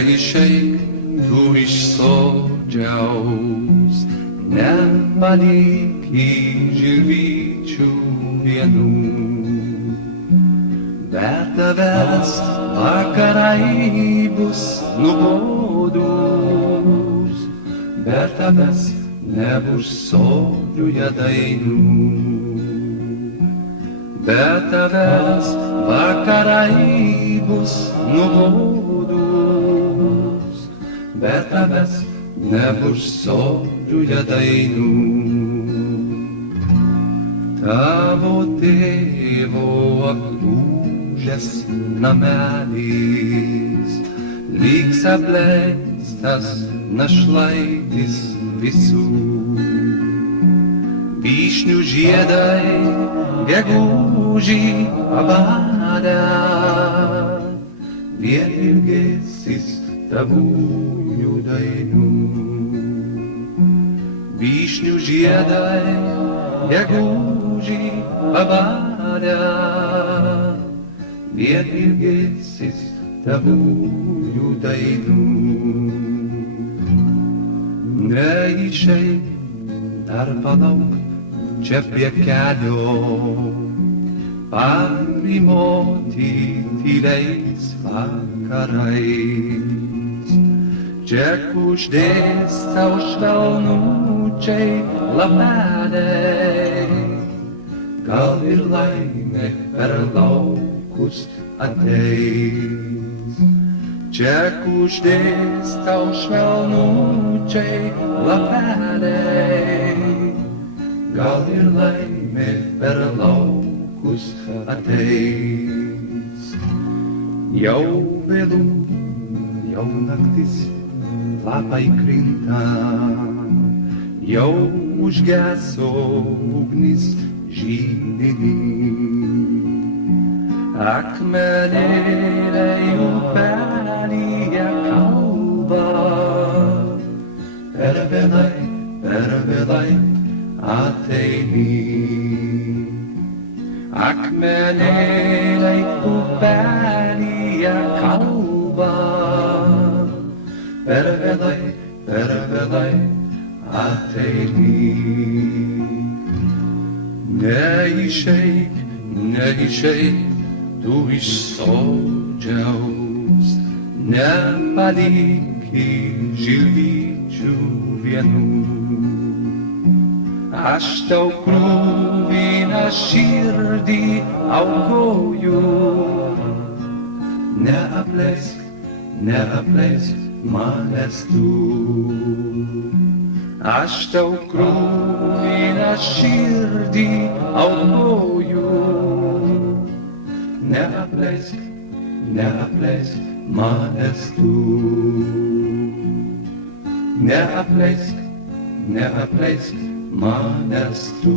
neišeik tu iš sodžiaus, nepalik į žilvyčių vienų. Bet tavęs vakarai bus nuobodūs, bet tavęs nebus sodžiuje dainų. Bet tavęs vakarai bus nuobodūs, bet tavęs nebus sodžiuje dainų. Tavo tėvo aplūžęs namelis, liks apleistas našlaitis visų. Vyšnių žiedai gegužį pabadę, vien ilgesis tavųjų dainų. Vyšnių žiedai gegužį pabadę, vien ilgesis tavųjų dainų. Neišeik, dar palauk čia prie kelio, parimoti tyliais vakarais. Čia kuždės tau švelnučiai lapeliai, gal ir laimė per laukus ateis. Čia kuždės tau švelnučiai lapeliai, gal ir laimė per laukus ateis. Jau vėlu, jau naktis, lapai krinta, jau užgeso ugnis židiny. Akmenėliai upelyje kalba, per vėlai ateini. Akmenėliai upelyje kalba, per vėlai ateini. Neišeik, tu iš sodžiaus, nepalik į žilvyčių vienų. Aš tau kruviną širdį aukoju, neapleisk manęs tu. Aš tau kruviną širdį aukoju, neapleisk manęs tu. Neapleisk manęs tu.